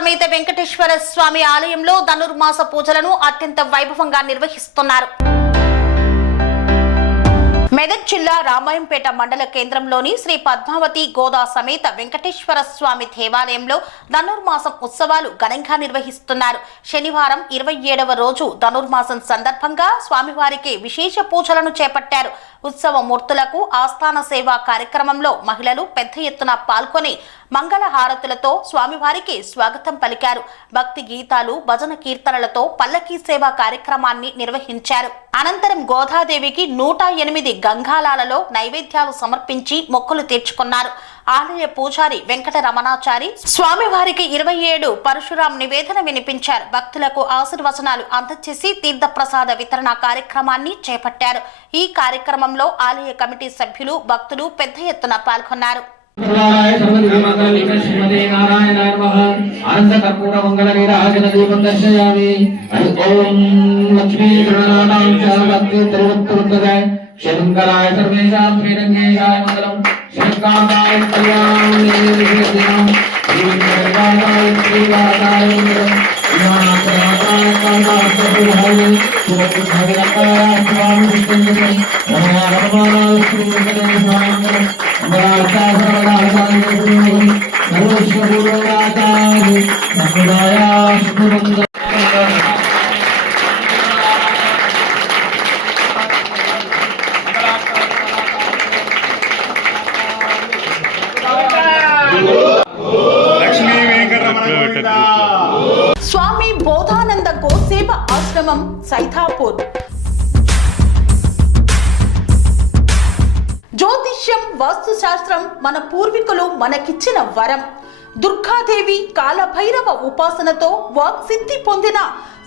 సమేత వెంకటేశ్వర స్వామి ఆలయంలో ధనుర్మాస పూజలను అత్యంత వైభవంగా నిర్వహిస్తున్నారు. మెదక్ జిల్లా రామాయంపేట మండల కేంద్రంలోని శ్రీ పద్మావతి గోదా సమేత వెంకటేశ్వర స్వామి దేవాలయంలో ధనుర్మాసం ఉత్సవాలు ఘనంగా నిర్వహిస్తున్నారు. శనివారం 27వ రోజు ధనుర్మాసం సందర్భంగా స్వామివారికి విశేష పూజలను చేపట్టారు. ఉత్సవ మూర్తులకు ఆస్థాన సేవా కార్యక్రమంలో మహిళలు పెద్ద ఎత్తున పాల్గొని మంగళ హారతులతో స్వామివారికి స్వాగతం పలికారు. భక్తి గీతాలు, భజన కీర్తనలతో పల్లకీ సేవా కార్యక్రమాన్ని నిర్వహించారు. అనంతరం గోదాదేవికి 108 గంగాలాలలో నైవేద్యాలు సమర్పించి మొక్కులు తీర్చుకున్నారు. ఆలయ పూజారి వెంకట రమణాచారి స్వామివారికి 27 పరశురాం నివేదన వినిపించారు. భక్తులకు ఆశీర్వచనాలు అందజేసి తీర్థప్రసాద వితరణ కార్యక్రమాన్ని చేపట్టారు. ఈ కార్యక్రమంలో ఆలయ కమిటీ సభ్యులు, భక్తులు పెద్ద ఎత్తున పాల్గొన్నారు. శంకరాయ సర్వేషాం శ్రీరంగేశాయ మంగళం శంకరాయ కళ్యాణాయ స్వామి బోధానంద గోసేవ ఆశ్రమం సైథాపూర్. జ్యోతిష్యం, వాస్తుశాస్త్రం మన పూర్వీకులు మనకిచ్చిన వరం. దుర్గాదేవి, కాలభైరవ ఉపాసనతో వాక్సిద్ధి పొందిన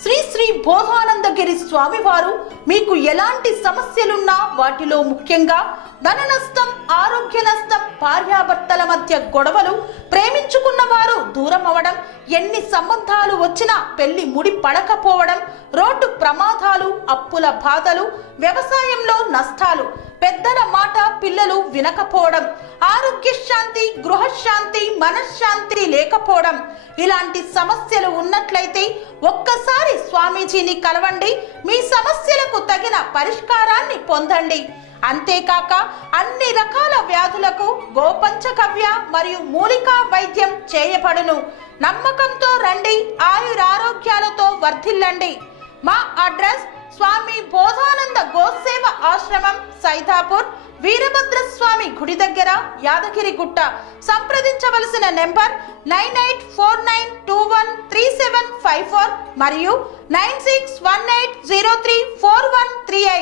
శ్రీ శ్రీ బోధానందగిరి స్వామివారు మీకు ఎలాంటి సమస్యలున్నా, వాటిలో ముఖ్యంగా ధన నష్టం, ఆరోగ్య నష్టం, భార్యాభర్తల మధ్య గొడవలు, ప్రేమించుకున్న వారు దూరం అవడం, ఎన్ని సంబంధాలు వచ్చినా పెళ్లి ముడి పడకపోవడం, రోడ్డు ప్రమాదాలు, అప్పుల బాధలు, వ్యవసాయంలో నష్టాలు, పెద్దల మాట పిల్లలు వినకపోవడం, ఆరోగ్య శాంతి, గృహశాంతి, మనశ్శాంతి లేకపోవడం, ఇలాంటి సమస్యలు ఉన్నట్లయితే ఒక్కసారి స్వామీజీని కలవండి. మీ సమస్యలకు తగిన పరిష్కారాన్ని పొందండి. అంతేకాక అన్ని రకాల వ్యాధులకు గోపంచకవ్య మరియు మూలికా వైద్యం చేయబడును. నమ్మకంతో రండి, ఆయురారోగ్యాలతో వర్ధిల్లండి. మా అడ్రస్ స్వామి బోధానంద గోసేవ ఆశ్రమం, సైథాపూర్, వీరభద్రస్వామి గుడి దగ్గర, యాదగిరిగుట్ట. సంప్రదించవలసిన నెంబర్ 9849213754 మరియు 9618034138.